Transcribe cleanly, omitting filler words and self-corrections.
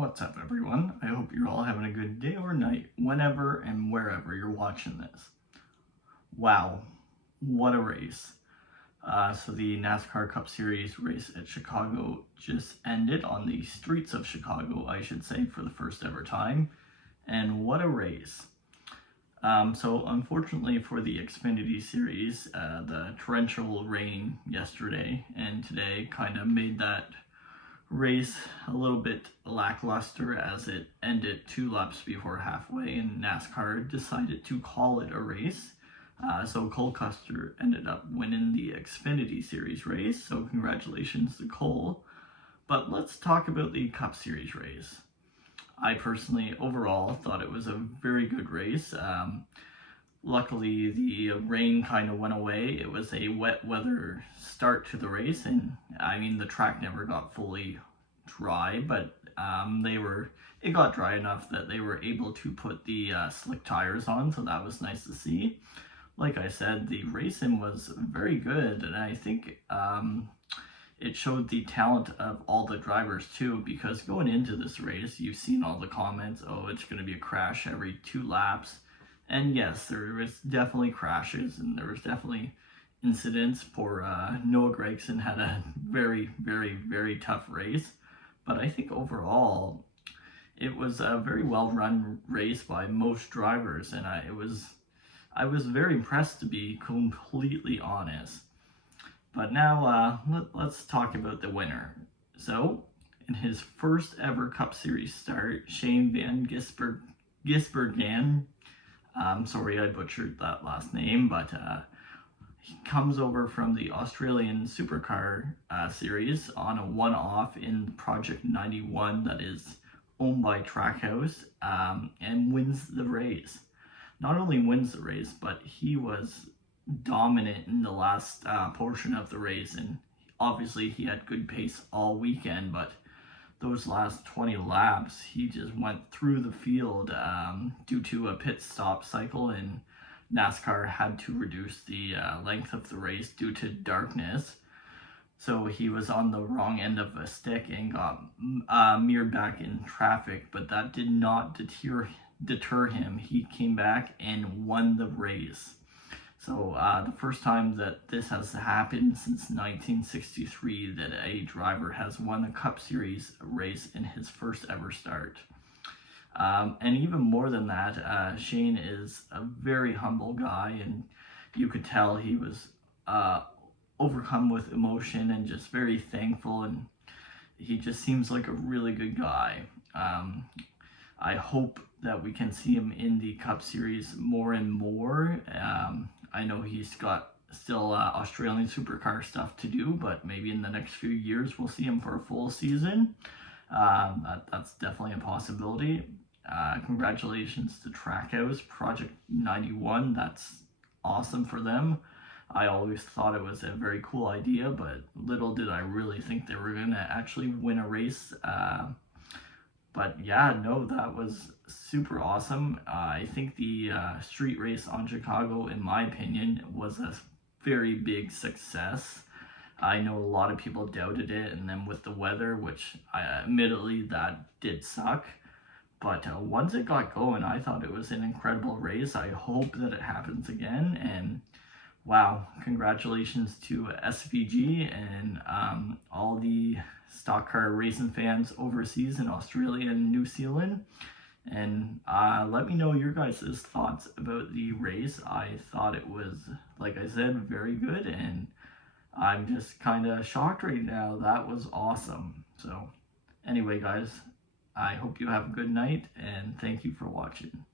What's up, everyone? I hope you're all having a good day or night, whenever and wherever you're watching this. Wow, what a race. So the NASCAR Cup Series race at Chicago just ended on the streets of Chicago, I should say, for the first ever time. And what a race. So unfortunately for the Xfinity Series, the torrential rain yesterday and today kind of made that race a little bit lackluster as it ended 2 laps before halfway, and NASCAR decided to call it a race. So Cole Custer ended up winning the Xfinity Series race, so congratulations to Cole. But let's talk about the Cup Series race. I personally, overall, thought it was a very good race. Luckily, the rain kind of went away. It was a wet weather start to the race, and I mean, the track never got fully dry, but it got dry enough that they were able to put the slick tires on, so that was nice to see. Like I said, the racing was very good, and I think it showed the talent of all the drivers too, because going into this race, you've seen all the comments, oh, it's going to be a crash every 2 laps. And yes, there was definitely crashes, and there was definitely incidents. Poor Noah Gragson had a very, very, very tough race. But I think overall, it was a very well-run race by most drivers, and I was very impressed, to be completely honest. But now let's talk about the winner. So, in his first ever Cup Series start, Shane Van Gisbergen, sorry I butchered that last name, but he comes over from the Australian Supercar series on a one-off in Project 91 that is owned by Trackhouse, and wins the race. Not only wins the race, but he was dominant in the last portion of the race, and obviously he had good pace all weekend, but those last 20 laps he just went through the field due to a pit stop cycle, and NASCAR had to reduce the length of the race due to darkness, so he was on the wrong end of a stick and got mirrored back in traffic, but that did not deter him. He came back and won the race. So the first time that this has happened since 1963 that a driver has won a Cup Series race in his first ever start. And even more than that, Shane is a very humble guy, and you could tell he was overcome with emotion and just very thankful, and he just seems like a really good guy. I hope that we can see him in the Cup Series more and more. I know he's got still Australian Supercar stuff to do, but maybe in the next few years we'll see him for a full season. That's definitely a possibility. Congratulations to Trackhouse, Project 91. That's awesome for them. I always thought it was a very cool idea, but little did I really think they were going to actually win a race. But yeah, no, that was super awesome. I think the street race on Chicago, in my opinion, was a very big success. I know a lot of people doubted it, and then with the weather, which admittedly that did suck. But once it got going, I thought it was an incredible race. I hope that it happens again, and wow, congratulations to SVG and all the stock car racing fans overseas in Australia and New Zealand. And let me know your guys' thoughts about the race. I thought it was, like I said, very good, and I'm just kind of shocked right now. That was awesome. So anyway, guys, I hope you have a good night, and thank you for watching.